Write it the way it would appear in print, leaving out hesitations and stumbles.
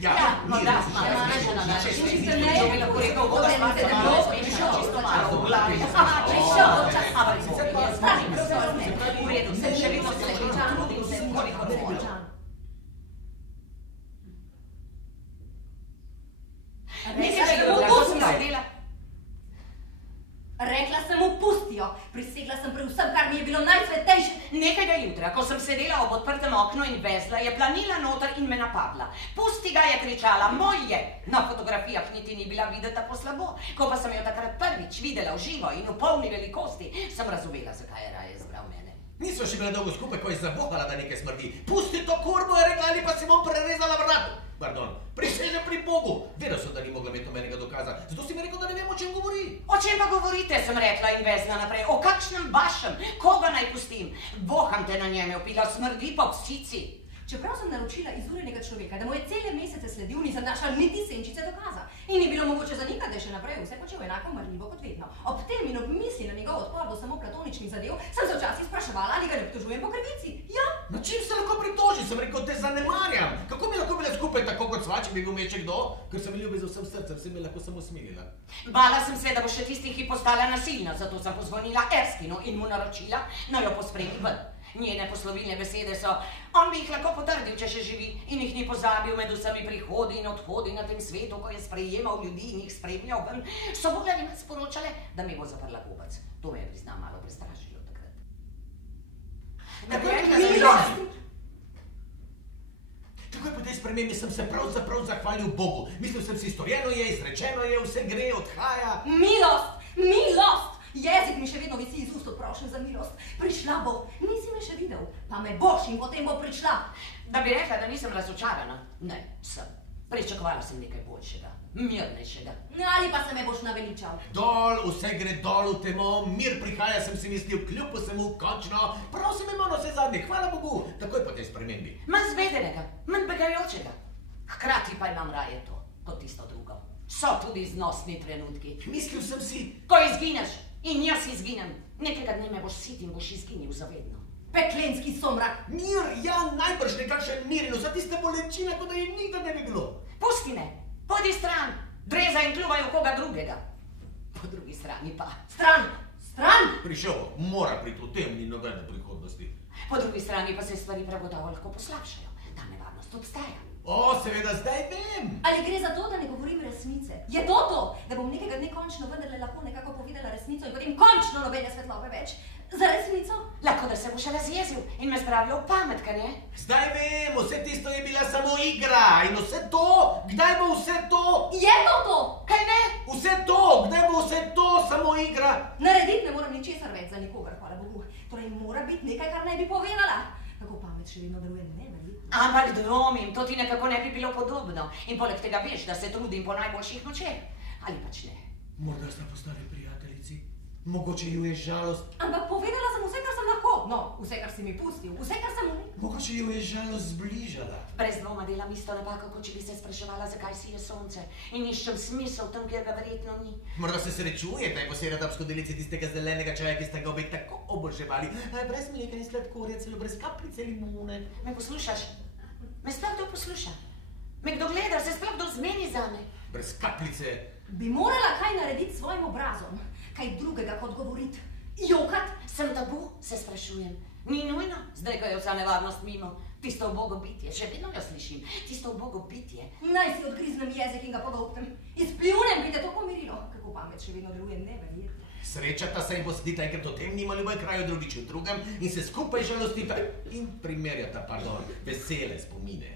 Ja, morda smo še na dan. Čisto ne, bi lahko rekel, voda spate ne bilo, prišel čisto malo v glavi. Prišel bo čas, ampak stani, v redu, se še vedno se trudim se, koliko moram. Nekaj lahko sem sedela. Rekla sem mu, pusti jo. Prisegla sem pri vsem, kar mi je bilo najsvetejše. Nekega jutra, ko sem sedela ob odprtem oknu in vezla, je planila noter in me napadla. Pusti ga, je kričala, moj je. Na fotografijah niti ni bila videti tako slabo. Ko pa sem jo takrat prvič videla v živo in v polni velikosti, sem razumela, zakaj je raje izbral mene. Nismo še bila dolgo skupaj, ko je zabohala, da nekaj smrdi. Pusti to kurbo, je rekla, ali pa si bom prerezala vrat. Pardon, prisežem pri Bogu. Vedel sem, da ni mogla imeti nobenega dokaza. Zato si mi rekel, da ne vem, o čem govori. O čem pa govorite, sem rekla in vezla naprej. O kakšnem vašem? Koga naj pustim? Voham te na njeme opila, smrdi po psici. Čeprav sem naročila izurjenega človeka, da mu je cele mesece sledil, nisem našla niti senčice dokaza. In ni bilo mogoče zanikati, da je še naprej vse počel enako marljivo kot vedno. Ob tem in ob misli na njegov odpor do samo platoničnih zadev, sem se včasih spraševala, ali ga ne obtožujem po krivici. Ja. Na čim se lahko pritoži? Sem rekel, te zanemarjam. Kako bi lahko bila skupaj tako kot sva, če bi bil meče kdo? Ker sem ljubil z vsem srcem, se mi lahko samo smilila. Bala sem se, da bo še tisti hip postala nasilna, zato sem pozvonila Erskinu in mu naročila, naj jo pospremi ven. Njene poslovilne besede so, on bi jih lahko potrdil, če še živi, in jih ni pozabil med vsemi prihodi in odhodi na tem svetu, ko je sprejemal ljudi in jih spremljal ven. So bolje mi sporočale, da mi bo zaprla gobec. To me je, priznam, malo prestrašilo takrat. Takoj po tej spremembi sem se pravzaprav zahvalil Bogu. Mislil sem si, storjeno je, izrečeno je, vse gre, odhaja. Milost! Milost! Jezik mi še vedno visi iz ust od prošnje za milost. Prišla bo, nisi me še videl, pa me boš in potem bo prišla. Da bi rekla, da nisem razočarana? Ne, sem. Pričakovala sem nekaj boljšega, mirnejšega. Ali pa se me boš naveličal? Dol, vse gre dol v temo, mir prihaja, sem si mislil, kljub vsemu, končno. Prav sem imel vse zadnje, hvala Bogu, takoj po tej spremembi. Manj zvedenega, manj begajočega. Hkrati pa imam raje to, kot tisto drugo. So tudi znosni trenutki. Mislil sem si... Ko izgineš in jaz izginem, nekega dne me boš sit in boš izginil zavedno. Peklenski somrak. Mir, ja, najbrž nekakšen mir in vsa tiste bolečine, kot da je nikdar ne bi bilo. Pusti me, pojdi stran, dreza in kljuvaj v koga drugega. Po drugi strani pa, stran, stran! Prišel, mora priti, v tem ni nobene prihodnosti. Po drugi strani pa se stvari pragotovo lahko poslabšajo. Ta nevarnost obstaja. O, seveda, zdaj vem. Ali gre za to, da ne govorim resnice? Je to to, da bom nekega dne končno vendarle lahko nekako povedala resnico in potem končno nobene svetlobe več? Za resnico? Lahko, da se boš razjezil in me spravljal v pamet, kaj ne? Zdaj vem, vse tisto je bila samo igra in vse to, kdaj bo vse to? Je to to, kaj ne? Vse to, kdaj bo vse to samo igra? Narediti ne moram ničesar več za nikogar, hvala Bogu. Torej mora biti nekaj, kar ne bi povedala. Kako pamet še vedno deluje, ne verjetno. Ampak dvomim, to ti nekako ne bi bilo podobno. In poleg tega veš, da se trudim po najboljših močeh. Ali pač ne? Morda sta postali prijateljici. Mogoče ju je žalost. Ampak povedala sem vse, kar sem lahko. No, vse, kar si mi pustil, vse, kar sem mu. Mogoče ju je žalost zbližala. Brez dvoma delam isto napako, kot če bi se spraševala, zakaj sije sonce. In iščem smisel tam, kjer ga verjetno ni. Morda se srečujete in posirate ob skodelici tistega zelenega čaja, ki ste ga obe tako oboževali. Brez mleka in sladkorja, celo brez kapljice limone. Me poslušaš? Me sploh kdo posluša? Me kdo gleda, se sploh kdo zmeni zame? Brez kapljice. Bi morala kaj narediti s svojim obrazom. Kaj drugega kot govoriti. Jokat? Sem tabu, se sprašujem. Ni nujno, zdaj, ko je vsa nevarnost mimo. Tisto ubogo bitje, še vedno jo slišim. Tisto ubogo bitje. Naj si odgriznem jezik in ga podolknem. Izpljunem, bi te to pomirilo. Kako pamet še vedno deluje, neverjetno. Srečata se in posvetita enkrat o tem, nima ljubaj kraju, drugič v drugem in se skupaj žalostita in primerjata, pardon, vesele spomine.